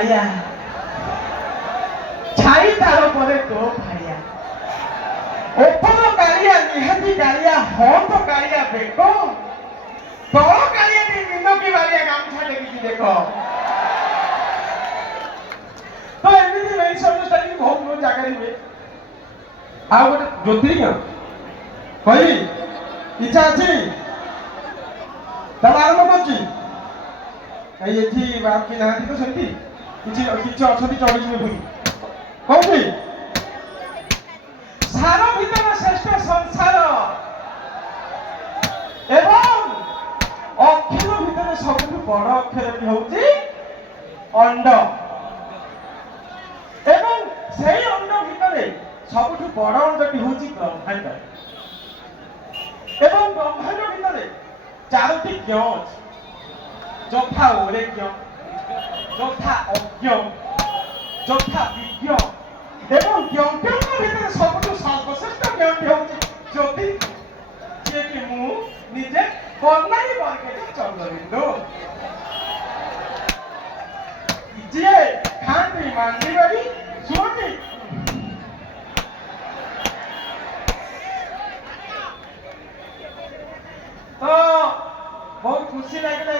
କାଳିଆ ଛାଇ ତାର ପରେ ତୋ ଭାଳିଆ ଉପର କାଳିଆ ନିହାତି କାଳିଆ ହଁ ତ କାଳିଆ ବେକ ତଳ କାଳିଆ ଟି ମିନକି ବାଳିଆ ଗାମଛା ଦେଖିକି ଦେଖ ତ ଏମିତି ମିସଅଣ୍ଡରଷ୍ଟାଣ୍ଡିଂ ବହୁତ ବହୁତ ଜାଗାରେ ହୁଏ। ଆଉ ଗୋଟେ ଜ୍ୟୋତିର୍ଜ୍ଞ କହିବି ଇଚ୍ଛା ଅଛି ତାହେଲେ ଆରମ୍ଭ କରୁଛି। ଏଠି ବାକି ନାହାନ୍ତି ତ ସେମିତି କିଛି କିଛି ଅଛନ୍ତି ଚଳିଯିବେ ଭୁଲି କହୁଛି ସାର ଭିତରେ ଶ୍ରେଷ୍ଠ ସଂସାର ଏବଂ ଅକ୍ଷର ଭିତରେ ସବୁଠୁ ବଡ ଅକ୍ଷରଟି ହଉଛି ଅଣ୍ଡ ଏବଂ ସେଇ ଅଣ୍ଡ ଭିତରେ ସବୁଠୁ ବଡ ଅଣ୍ଡଟି ହଉଛି ବ୍ରହ୍ମାଣ୍ଡ ଏବଂ ବ୍ରହ୍ମାଣ୍ଡ ଭିତରେ ଚାରୋଟି ଜ୍ଞ ଅଛି ଯଥା ଓରେଜ୍ଞ ଯଥା ଅଜ୍ଞ ଯଥା ବିଜ୍ଞ ଏବଂ ଜ୍ଞଙ୍କ ଭିତରେ ସବୁଠୁ ସର୍ବଶ୍ରେଷ୍ଠ ଜ୍ଞଟି ହଉଛି ଜ୍ୟୋତି ଯିଏକି ମୁଁ ନିଜେ କର୍ଣ୍ଣାଇ ବର୍ଗେଜ ଚନ୍ଦ୍ରବିନ୍ଦୁ ଯିଏ ଖାଆନ୍ତି ମାଣ୍ଡି ବାଡ଼ି ଶୁଣନ୍ତି ତ ବହୁତ ଖୁସି ଲାଗିଲା